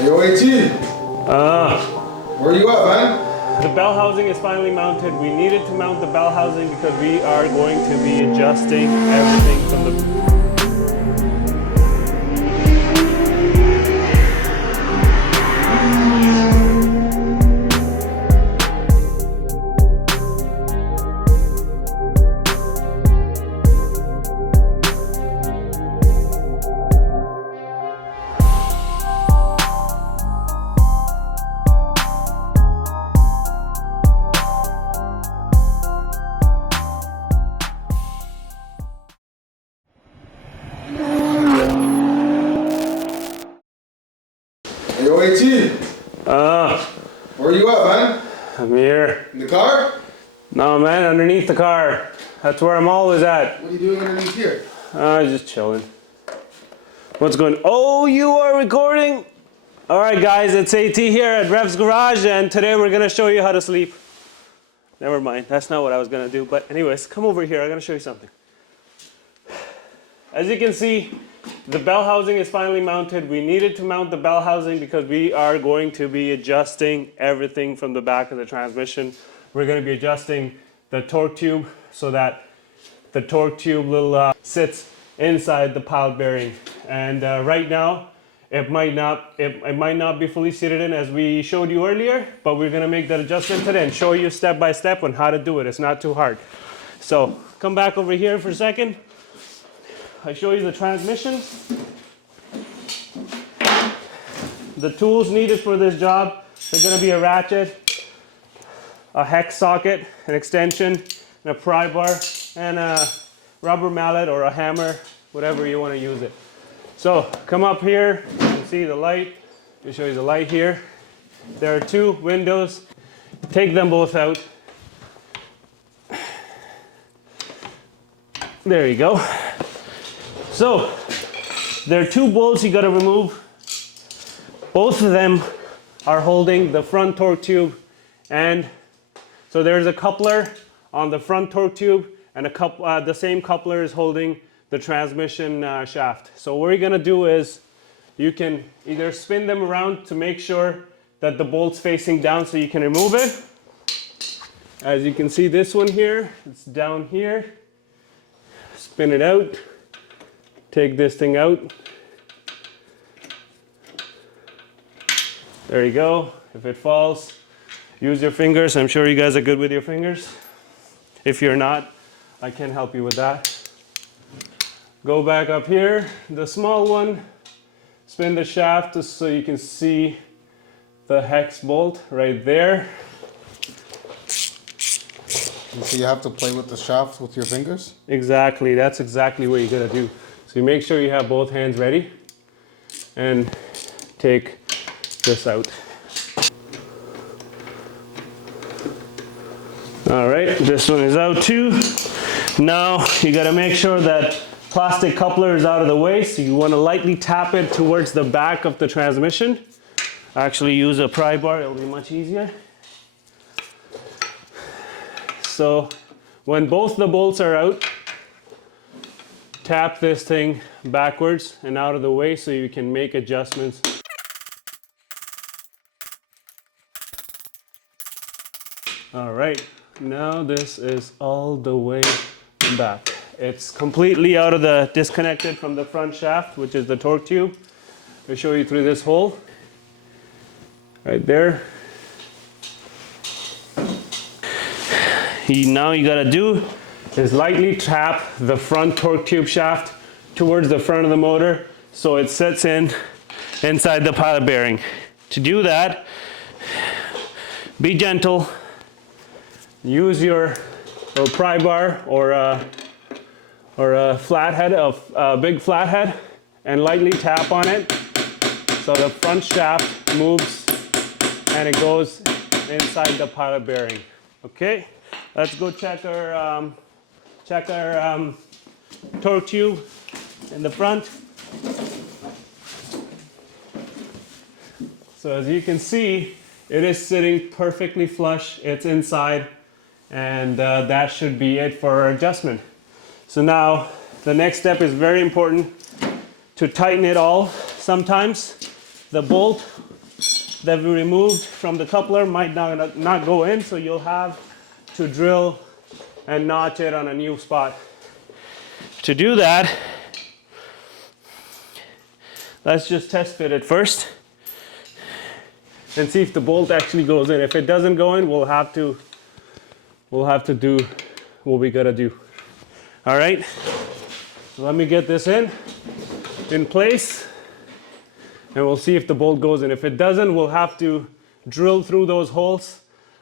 Yo, AT. Where you at, man? The bell housing is finally mounted. We needed to mount the bell housing because we are going to be adjusting everything from the... Yo, AT. Where you at, man? I'm here. In the car? No, man, underneath the car. That's where I'm always at. What are you doing underneath here? Just chilling. What's going... Oh, you are recording? All right, guys, it's AT here at Rev's Garage, and today we're going to show you how to sleep. Never mind, that's not what I was going to do. But anyways, come over here. I'm going to show you something. As you can see, the bell housing is finally mounted. We needed to mount the bell housing because we are going to be adjusting everything from the back of the transmission. We're going to be adjusting the torque tube so that the torque tube sits inside the pilot bearing. And right now, it might not be fully seated in as we showed you earlier, but we're going to make that adjustment today and show you step by step on how to do it. It's not too hard. So come back over here for a second. I show you the transmission. The tools needed for this job are going to be a ratchet, a hex socket, an extension, and a pry bar, and a rubber mallet or a hammer, whatever you want to use it. So come up here, you can see the light. Let me show you the light here. There are two windows. Take them both out. There you go. So there are two bolts you got to remove. Both of them are holding the front torque tube, and so there's a coupler on the front torque tube, and the same coupler is holding the transmission shaft. So what you're gonna do is you can either spin them around to make sure that the bolt's facing down so you can remove it. As you can see, this one here, it's down here. Spin it out. Take this thing out. There you go. If it falls, use your fingers. I'm sure you guys are good with your fingers. If you're not, I can help you with that. Go back up here, the small one. Spin the shaft just so you can see the hex bolt right there. So you have to play with the shaft with your fingers? Exactly, that's exactly what you gotta do. So you make sure you have both hands ready and take this out. All right, this one is out too. Now you gotta make sure that plastic coupler is out of the way, so you wanna lightly tap it towards the back of the transmission. Actually use a pry bar, it'll be much easier. So when both the bolts are out, tap this thing backwards and out of the way so you can make adjustments. All right, now this is all the way back. It's completely out of the, disconnected from the front shaft, which is the torque tube. I'll show you through this hole, right there. Now you gotta do is lightly tap the front torque tube shaft towards the front of the motor so it sits inside the pilot bearing. To do that, be gentle. Use your pry bar or a flathead, a big flathead, and lightly tap on it so the front shaft moves and it goes inside the pilot bearing. Okay, let's go check our torque tube in the front. So as you can see, it is sitting perfectly flush. It's inside, and that should be it for our adjustment. So now the next step is very important to tighten it all sometimes. the bolt that we removed from the coupler might not go in, so you'll have to drill and notch it on a new spot. To do that, let's just test fit it first and see if the bolt actually goes in. If it doesn't go in, we'll have to do what we gotta do. All right, so let me get this in place, and we'll see if the bolt goes in. If it doesn't, we'll have to drill through those holes,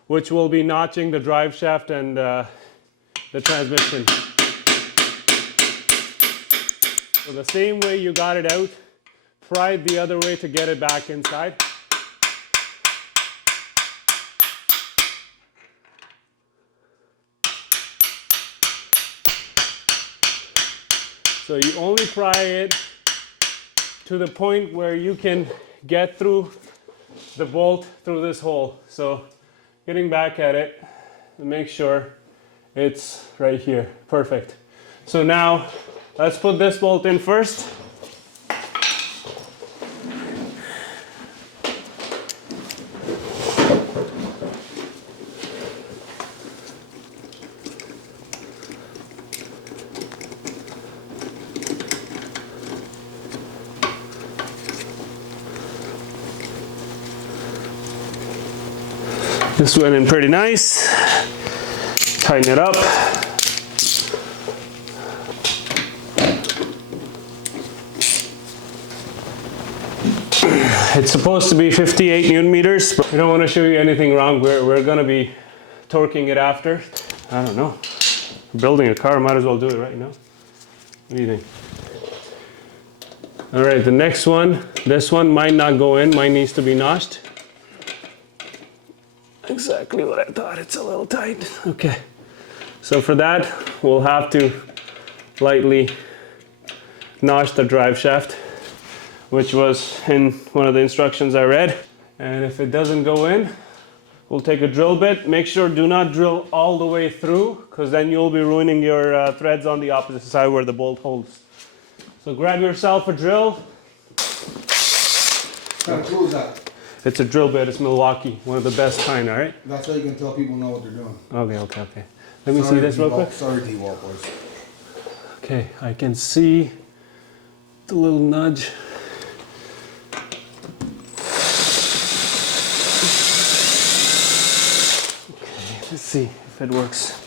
which will be notching the drive shaft and the transmission. So the same way you got it out, pry it the other way to get it back inside. So you only pry it to the point where you can get through the bolt through this hole. So getting back at it, make sure it's right here. Perfect. So now let's put this bolt in first. This went in pretty nice. Tighten it up. It's supposed to be 58 Newton meters, but we don't want to show you anything wrong. We're going to be torquing it after. I don't know. Building a car, might as well do it right now. What do you think? All right, the next one, this one might not go in. Mine needs to be notched. Exactly what I thought. It's a little tight. Okay. So for that, we'll have to lightly notch the drive shaft, which was in one of the instructions I read. And if it doesn't go in, we'll take a drill bit. Make sure do not drill all the way through, because then you'll be ruining your threads on the opposite side where the bolt holds. So grab yourself a drill. What kind of tool is that? It's a drill bit. It's Milwaukee, one of the best kind. All right. That's how you can tell people know what they're doing. Okay. Let me see this real quick. Sorry, D-Wall boys. Okay, I can see the little nudge. Okay, let's see if it works.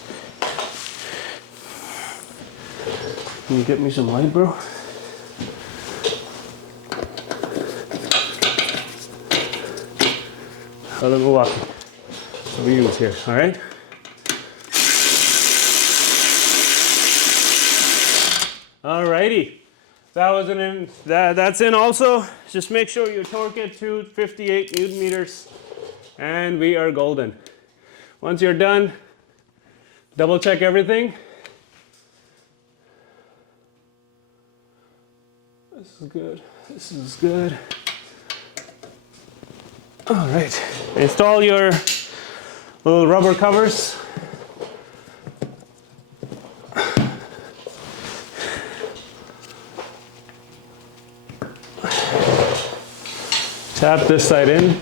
Can you get me some light, bro? Other Milwaukee. So we use here, all right? Alrighty, that was that's in also. Just make sure you torque it to 58 Newton meters, and we are golden. Once you're done, double check everything. This is good. This is good. All right, install your little rubber covers. Tap this side in.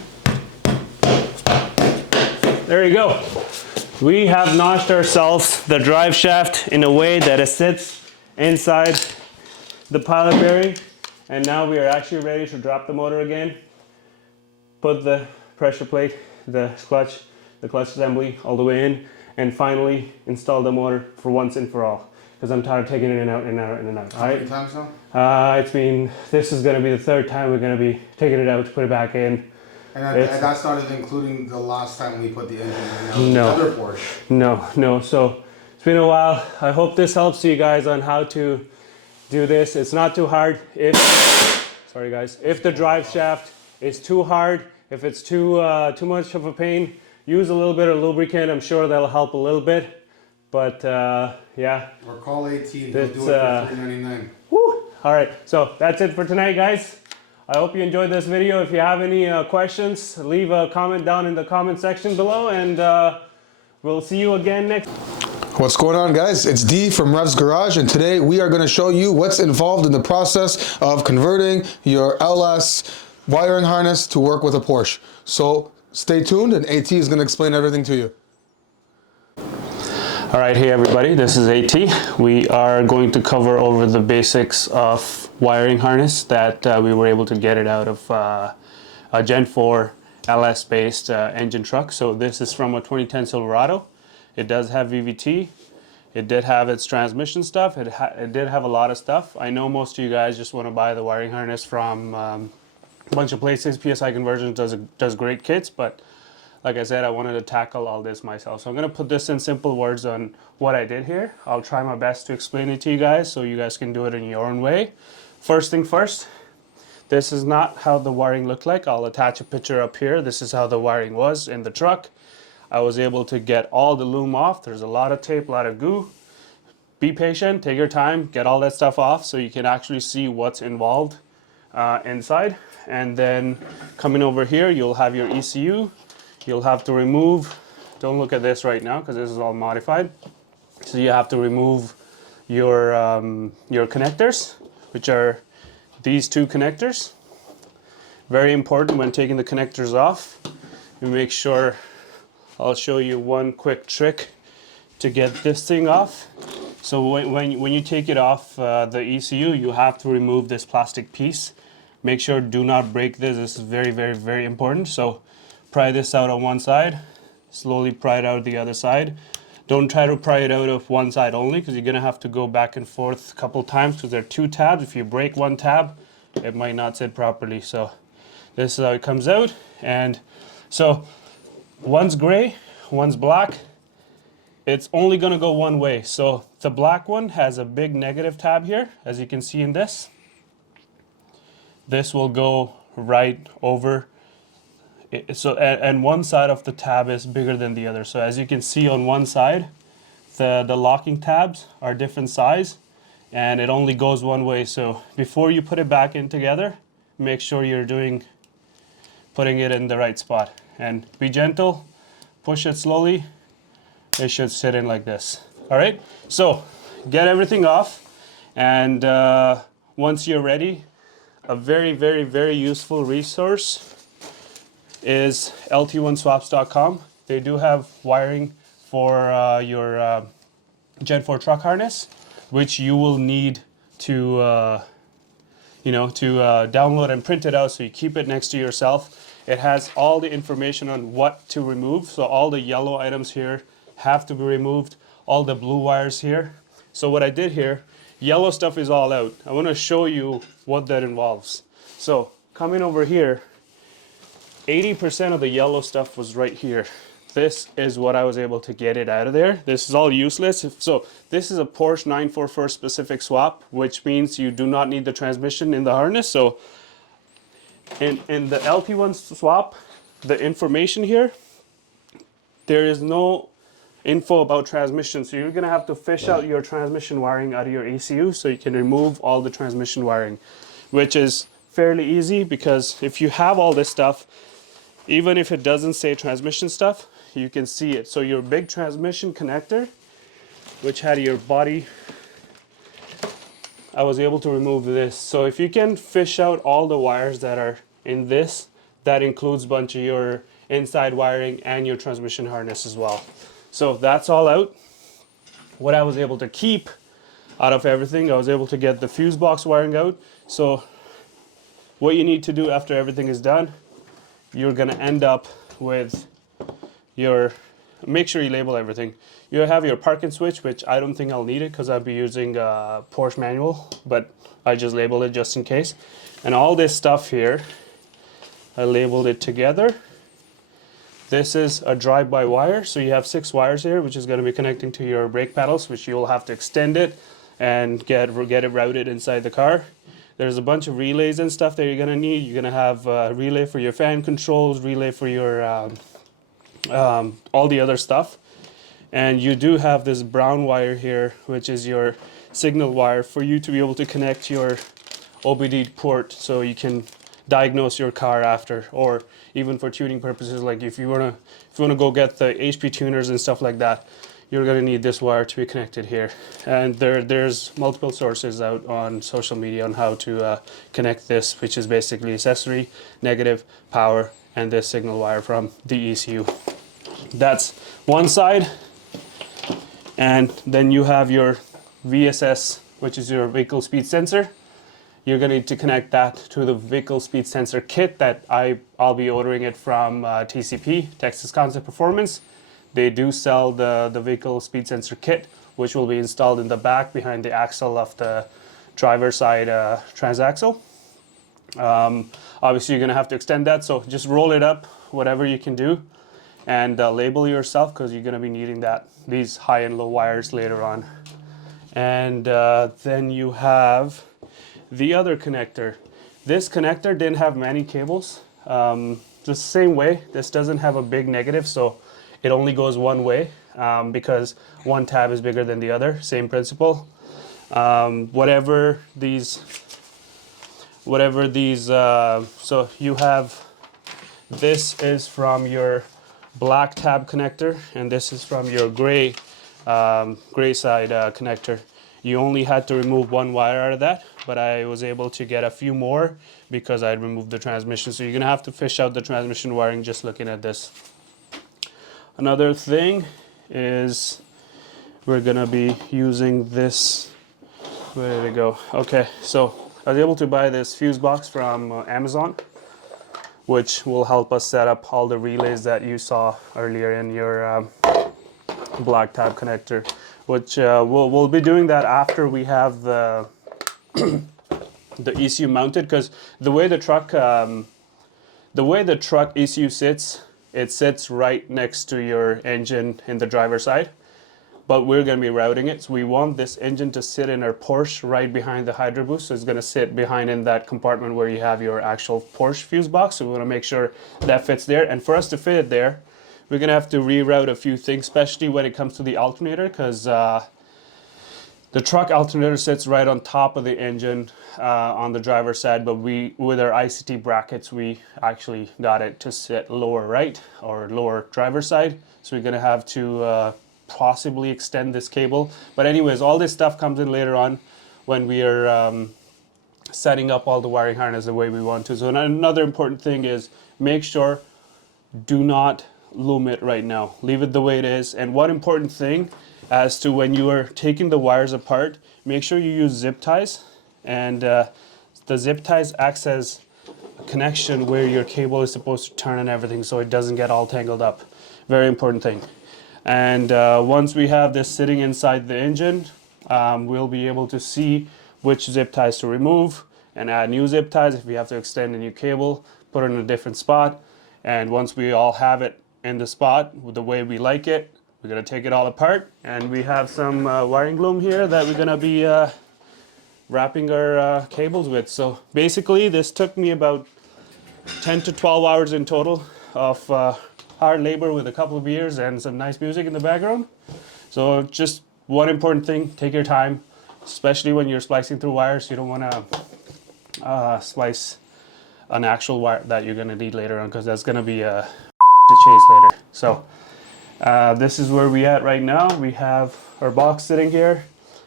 There you go. We have notched ourselves the drive shaft in a way that it sits inside the pilot bearing, and now we are actually ready to drop the motor again. Put the pressure plate, the clutch assembly all the way in, and finally install the motor for once and for all. Because I'm tired of taking it in and out and out and out. How many times now? This is going to be the third time we're going to be taking it out to put it back in. And that started including the last time we put the engine in another Porsche. No. So it's been a while. I hope this helps you guys on how to do this. It's not too hard. If the drive shaft is too hard, if it's too much of a pain, use a little bit of lubricant. I'm sure that'll help a little bit. But yeah. Or call 18. They'll do it for $3.99. Woo! All right. So that's it for tonight, guys. I hope you enjoyed this video. If you have any questions, leave a comment down in the comment section below, and we'll see you again next. What's going on, guys? It's D from Rev's Garage, and today we are going to show you what's involved in the process of converting your LS wiring harness to work with a Porsche. So stay tuned and AT is going to explain everything to you. All right, hey everybody, this is AT. We are going to cover over the basics of wiring harness that we were able to get it out of a Gen 4 LS based engine truck. So this is from a 2010 Silverado. It does have VVT. It did have its transmission stuff. It did have a lot of stuff. I know most of you guys just want to buy the wiring harness from a bunch of places. PSI Conversions does great kits, but like I said, I wanted to tackle all this myself. So I'm going to put this in simple words on what I did here. I'll try my best to explain it to you guys so you guys can do it in your own way. First thing first, this is not how the wiring looked like. I'll attach a picture up here. This is how the wiring was in the truck. I was able to get all the loom off. There's a lot of tape, a lot of goo. Be patient, take your time, get all that stuff off so you can actually see what's involved inside. And then coming over here, you'll have your ECU. You'll have to remove, don't look at this right now because this is all modified. So you have to remove your connectors, which are these two connectors. Very important when taking the connectors off. You make sure, I'll show you one quick trick to get this thing off. So when you take it off the ECU, you have to remove this plastic piece. Make sure do not break this. This is very, very, very important. So pry this out on one side, slowly pry it out the other side. Don't try to pry it out of one side only because you're going to have to go back and forth a couple times because there are two tabs. If you break one tab, it might not sit properly. So this is how it comes out. And so one's gray, one's black. It's only going to go one way. So the black one has a big negative tab here, as you can see in this. This will go right over. So and one side of the tab is bigger than the other. So as you can see on one side, the locking tabs are different size and it only goes one way. So before you put it back in together, make sure you're putting it in the right spot. And be gentle, push it slowly. It should sit in like this. All right, so get everything off. And once you're ready, a very, very, very useful resource is lt1swaps.com. They do have wiring for your Gen 4 truck harness, which you will need to download and print it out so you keep it next to yourself. It has all the information on what to remove. So all the yellow items here have to be removed. All the blue wires here. So what I did here, yellow stuff is all out. I want to show you what that involves. So coming over here, 80% of the yellow stuff was right here. This is what I was able to get it out of there. This is all useless. So this is a Porsche 944 specific swap, which means you do not need the transmission in the harness. So in the LT1 swap, the information here, there is no info about transmission. So you're gonna have to fish out your transmission wiring out of your ECU so you can remove all the transmission wiring, which is fairly easy because if you have all this stuff, even if it doesn't say transmission stuff, you can see it. So your big transmission connector, which had your body, I was able to remove this. So if you can fish out all the wires that are in this, that includes a bunch of your inside wiring and your transmission harness as well. So that's all out. What I was able to keep out of everything, I was able to get the fuse box wiring out. So what you need to do after everything is done, you're gonna end up with your, make sure you label everything. You have your parking switch, which I don't think I'll need it because I'll be using a Porsche manual, but I just labeled it just in case. And all this stuff here, I labeled it together. This is a drive-by wire, so you have 6 wires here, which is going to be connecting to your brake pedals, which you'll have to extend it and get it routed inside the car. There's a bunch of relays and stuff that you're going to need. You're going to have a relay for your fan controls, relay for your all the other stuff. And you do have this brown wire here, which is your signal wire for you to be able to connect your OBD port so you can diagnose your car after, or even for tuning purposes, like if you wanna go get the HP tuners and stuff like that, you're going to need this wire to be connected here. And there's multiple sources out on social media on how to connect this, which is basically accessory, negative, power, and this signal wire from the ECU. That's one side. And then you have your VSS, which is your vehicle speed sensor. You're going to need to connect that to the vehicle speed sensor kit that I'll be ordering it from TCP, Texas Concept Performance. They do sell the vehicle speed sensor kit, which will be installed in the back behind the axle of the driver side transaxle. Obviously, you're going to have to extend that, so just roll it up, whatever you can do, and label yourself because you're going to be needing these high and low wires later on. And then you have the other connector. This connector didn't have many cables. The same way, this doesn't have a big negative, so it only goes one way because one tab is bigger than the other. Same principle. Whatever these, so you have, this is from your black tab connector, and this is from your gray side connector. You only had to remove one wire out of that, but I was able to get a few more because I removed the transmission. So you're gonna have to fish out the transmission wiring just looking at this. Another thing is we're gonna be using this, where did it go? Okay, so I was able to buy this fuse box from Amazon, which will help us set up all the relays that you saw earlier in your black tab connector, which we'll be doing that after we have the ECU mounted, because the way the truck ECU sits, it sits right next to your engine in the driver's side, but we're going to be routing it. So we want this engine to sit in our Porsche right behind the Hydro Boost. So it's going to sit behind in that compartment where you have your actual Porsche fuse box. So we want to make sure that fits there. And for us to fit it there, we're going to have to reroute a few things, especially when it comes to the alternator, because the truck alternator sits right on top of the engine on the driver's side, but with our ICT brackets, we actually got it to sit lower right or lower driver's side. So we're going to have to possibly extend this cable. But anyways, all this stuff comes in later on when we are setting up all the wiring harness the way we want to. So another important thing is make sure, do not loom it right now. Leave it the way it is. And one important thing as to when you are taking the wires apart, make sure you use zip ties. And the zip ties acts as a connection where your cable is supposed to turn and everything, so it doesn't get all tangled up. Very important thing. And once we have this sitting inside the engine, we'll be able to see which zip ties to remove and add new zip ties. If we have to extend a new cable, put it in a different spot. And once we all have it in the spot with the way we like it, we're gonna take it all apart. And we have some wiring loom here that we're gonna be wrapping our cables with. So basically this took me about 10 to 12 hours in total of hard labor with a couple of beers and some nice music in the background. So just one important thing, take your time, especially when you're splicing through wires. You don't want to splice an actual wire that you're going to need later on, because that's going to be to chase later. So this is where we at right now. We have our box sitting here.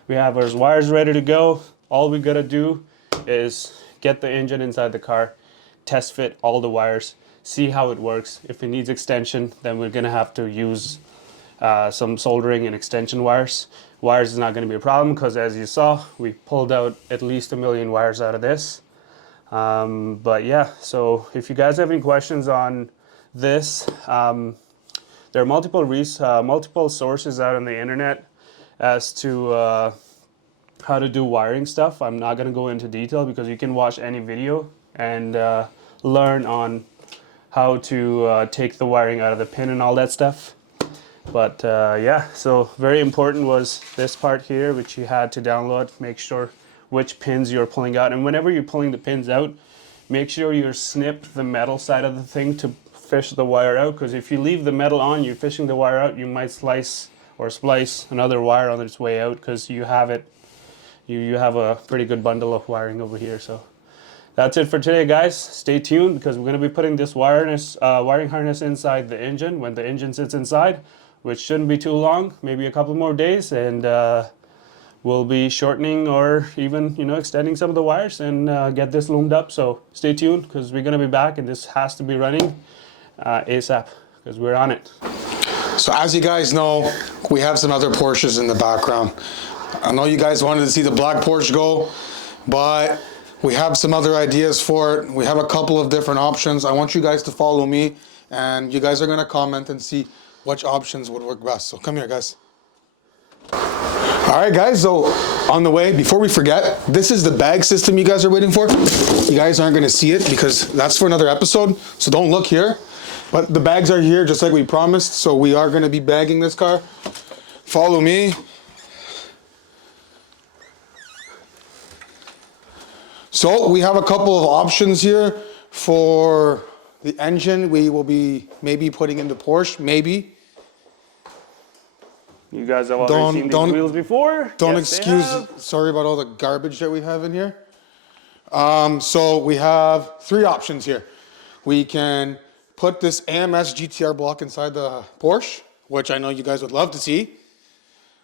We have our wires ready to go. All we got to do is get the engine inside the car, test fit all the wires, see how it works. If it needs extension, then we're gonna have to use some soldering and extension wires. Wires is not gonna be a problem because, as you saw, we pulled out at least 1 million wires out of this. But yeah, so if you guys have any questions on this, there are multiple sources out on the internet as to how to do wiring stuff. I'm not gonna go into detail because you can watch any video and learn on how to take the wiring out of the pin and all that stuff. But yeah, so very important was this part here, which you had to download. Make sure which pins you're pulling out, and whenever you're pulling the pins out, make sure you snip the metal side of the thing to fish the wire out, because if you leave the metal on, you're fishing the wire out, you might slice or splice another wire on its way out, because you have it, you have a pretty good bundle of wiring over here. So that's it for today, guys. Stay tuned, because we're going to be putting this wiring harness inside the engine. When the engine sits inside, which shouldn't be too long, maybe a couple more days, and we'll be shortening or even, you know, extending some of the wires and get this loomed up. So stay tuned, because we're gonna be back and this has to be running ASAP, because we're on it. So as you guys know, we have some other Porsches in the background. I know you guys wanted to see the black Porsche go, but we have some other ideas for it. We have a couple of different options. I want you guys to follow me, and you guys are gonna comment and see which options would work best. So come here, guys. All right, guys, so on the way, before we forget, this is the bag system you guys are waiting for. You guys aren't gonna see it because that's for another episode, so don't look here. But the bags are here just like we promised, so we are gonna be bagging this car. Follow me. So we have a couple of options here for the engine. We will be maybe putting into Porsche, maybe. You guys have already seen these wheels before. Don't Yes, excuse, sorry about all the garbage that we have in here. So we have 3 options here. We can put this AMS GTR block inside the Porsche, which I know you guys would love to see.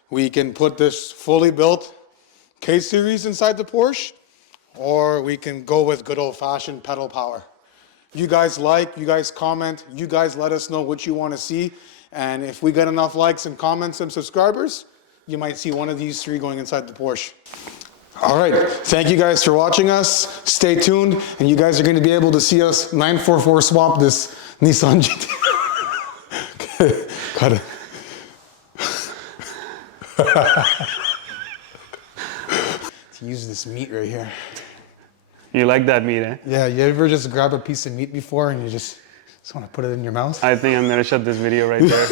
We can put this fully built K-Series inside the Porsche, or we can go with good old-fashioned pedal power. You guys like, you guys comment, you guys let us know what you want to see. And if we get enough likes and comments and subscribers, you might see one of these 3 going inside the Porsche. All right, thank you guys for watching us. Stay tuned, and you guys are going to be able to see us 944 swap this Nissan GT. Okay, got it. To use this meat right here. You like that meat, eh? Yeah, you ever just grab a piece of meat before and you just want to put it in your mouth? I think I'm gonna shut this video right there.